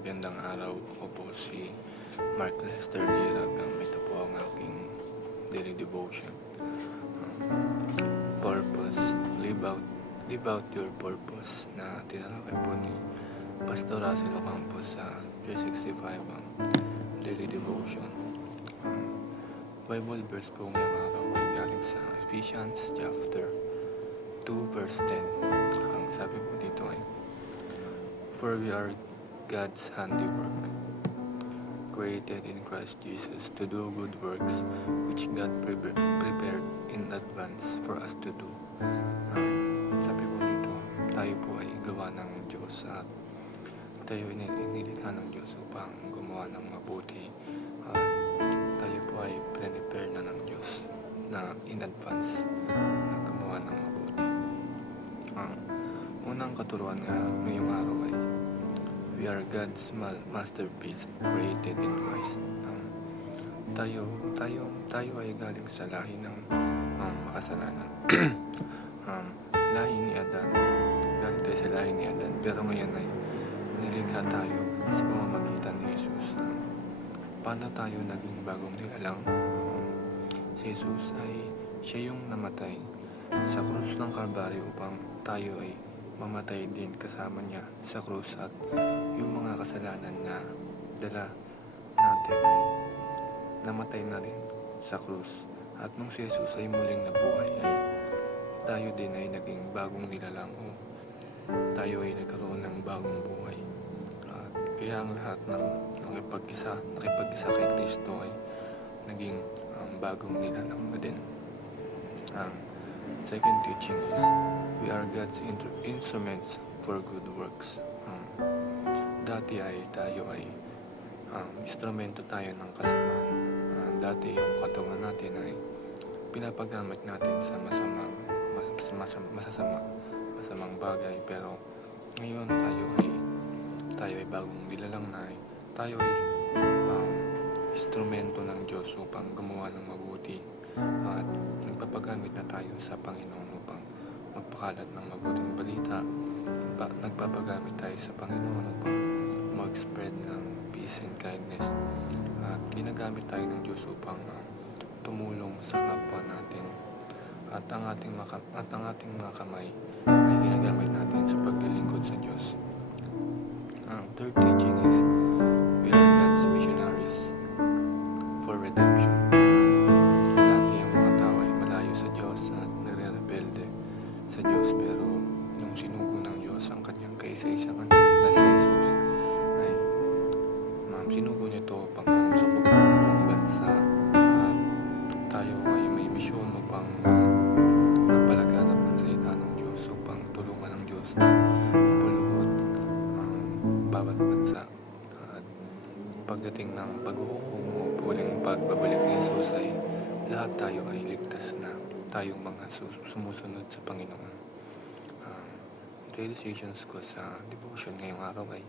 Magandang araw. Ako po si Mark Lester Lirag. Ito po ang aking daily devotion. Purpose. Live out your purpose na tinalakay po ni Pastor Russell Ocampo sa 365 ang daily devotion. Bible verse po ngayong araw ay galing sa Ephesians chapter 2 verse 10. Ang sabi po dito ay, "For we are God's handiwork, created in Christ Jesus to do good works which God prepared in advance for us to do." Sabi po dito, tayo po ay gawa ng Diyos at tayo ay inilikha ng Diyos upang gumawa ng mabuti. Tayo po ay prepare na ng Diyos na in advance na gumawa ng mabuti. Ang unang katuruan nga ngayong araw ay we are God's masterpiece created in Christ. Tayo ay galing sa lahi ng makasalanan. Lahi ni Adan. Galing tayo sa lahi ni Adan. Pero ngayon ay nilikha tayo sa pamamagitan ni Jesus. Paano tayo naging bagong nilalang? Si Jesus ay siya yung namatay sa krus ng Kalbaryo upang tayo ay mamatay din kasama niya sa krus, at yung mga kasalanan na dala natin ay namatay na rin sa krus. At nung si Jesus ay muling nabuhay ay tayo din ay naging bagong nilalang o tayo ay nagkaroon ng bagong buhay. At kaya ang lahat ng nakipag-isa kay Kristo ay naging bagong nilalang na din. Second teaching is we are God's instruments for good works. Dati ay tayo ay instrumento tayo ng kasamaan. Dati yung katawan natin ay pinapagamit natin sa masamang bagay, pero ngayon tayo ay bagong nilalang na tayo ay instrumento ng Diyos upang gumawa ng mabuti, at nagpapagamit na tayo sa Panginoon upang magpakalat ng mabuting balita. Nagpapagamit tayo sa Panginoon upang mag-spread ng peace and kindness, at ginagamit tayo ng Diyos upang tumulong sa kapwa natin, at ang ating mga kamay ay ginagamit natin sa paglilingkod sa Diyos. Ang third teaching is we are God's missionaries for redemption. Dati ang mga tao ay malayo sa Diyos at nare-rebelde sa Diyos, pero nung sinugo ng Diyos ang kanyang kaisa-isang anak na si Jesus ay sinugo niya ito upang sakupin ang buong bansa, at tayo ay may misyon upang magpalaganap ng salita ng Diyos, upang tulungan ng Diyos na mapalugod ang bawat bansa. At pagdating ng paghuhukom o huling pagbabalik ni Jesus ay lahat tayo ay ligtas na, tayong mga sumusunod sa Panginoon. Realizations ko sa devotion ngayong araw ay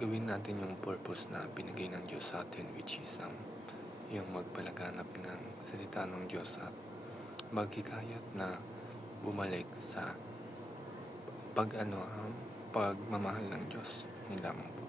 gawin natin yung purpose na binigay ng Diyos sa atin, which is yung magpalaganap ng salita ng Diyos at maghikayat na bumalik sa pagmamahal ng Diyos. Yun lamang po.